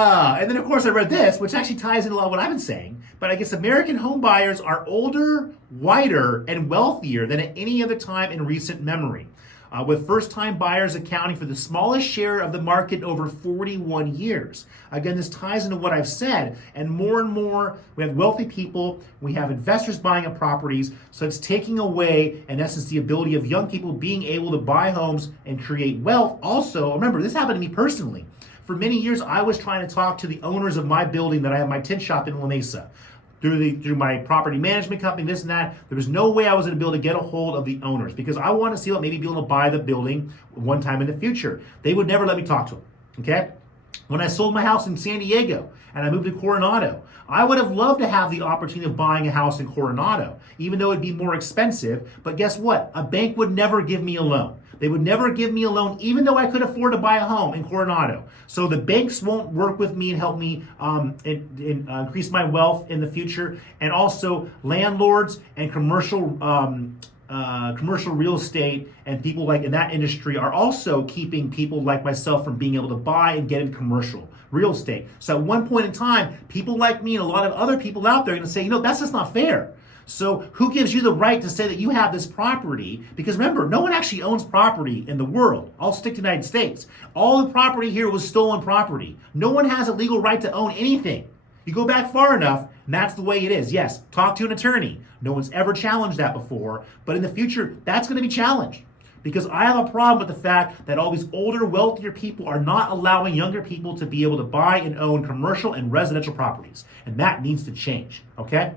And then, of course, I read this, which actually ties in a lot of what I've been saying. But I guess American home buyers are older, whiter, and wealthier than at any other time in recent memory, with first-time buyers accounting for the smallest share of the market in over 41 years. Again, this ties into what I've said, and more, we have wealthy people, we have investors buying up properties, so it's taking away, in essence, the ability of young people being able to buy homes and create wealth. Also, remember, this happened to me personally. For many years, I was trying to talk to the owners of my building that I have my tint shop in La Mesa. Through my property management company, this and that, there was no way I was going to be able to get a hold of the owners because I want to see what maybe be able to buy the building one time in the future. They would never let me talk to them, okay? When I sold my house in San Diego and I moved to Coronado, I would have loved to have the opportunity of buying a house in Coronado, even though it'd be more expensive. But guess what? A bank would never give me a loan. They would never give me a loan, even though I could afford to buy a home in Coronado. So the banks won't work with me and help me increase my wealth in the future. And also landlords and commercial real estate and people like in that industry are also keeping people like myself from being able to buy and get into commercial real estate. So at one point in time, people like me and a lot of other people out there are going to say, that's just not fair. So who gives you the right to say that you have this property? Because remember, no one actually owns property in the world. I'll stick to the United States. All the property here was stolen property. No one has a legal right to own anything. You go back far enough, and that's the way it is. Yes, talk to an attorney. No one's ever challenged that before, but in the future, that's going to be challenged. Because I have a problem with the fact that all these older, wealthier people are not allowing younger people to be able to buy and own commercial and residential properties. And that needs to change, okay?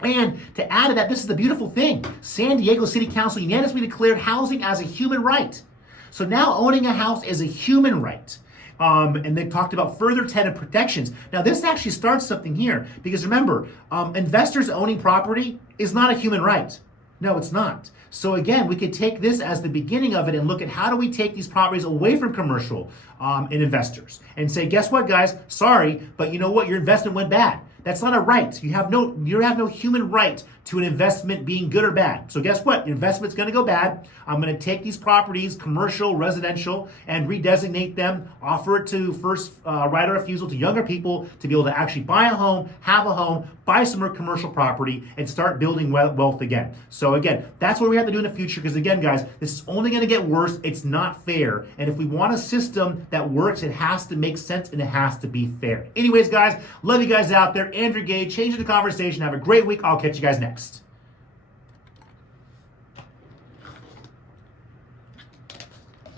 And to add to that, this is the beautiful thing. San Diego City Council unanimously declared housing as a human right. So now owning a house is a human right. And they talked about further tenant protections. Now this actually starts something here because remember, investors owning property is not a human right. No, it's not. So again, we could take this as the beginning of it and look at how do we take these properties away from commercial and investors and say, guess what, guys? Sorry, but you know what? Your investment went bad. That's not a right. You have no human right to an investment being good or bad. So guess what? Your investment's going to go bad. I'm going to take these properties, commercial, residential, and redesignate them, offer it to first right of refusal to younger people to be able to actually buy a home, have a home, buy some more commercial property, and start building wealth again. So again, that's what we have to do in the future because again, guys, this is only going to get worse. It's not fair. And if we want a system that works, it has to make sense and it has to be fair. Anyways, guys, love you guys out there. Andrew Gage, changing the conversation. Have a great week. I'll catch you guys next.